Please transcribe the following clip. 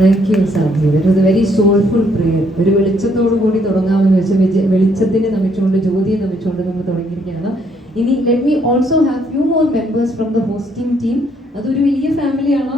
Thank you സാധി. It was A very soulful prayer. ഒരു വെളിച്ചത്തോടു കൂടി തുടങ്ങാമെന്ന് വെച്ചാൽ വെളിച്ചത്തിനെ നമിച്ചുകൊണ്ട്, ജ്യോതിയെ നമിച്ചുകൊണ്ട് നമ്മൾ തുടങ്ങിയിരിക്കുകയാണ്. ഇനി let me also have few more members from the hosting team. അതൊരു വലിയ ഫാമിലിയാണ്.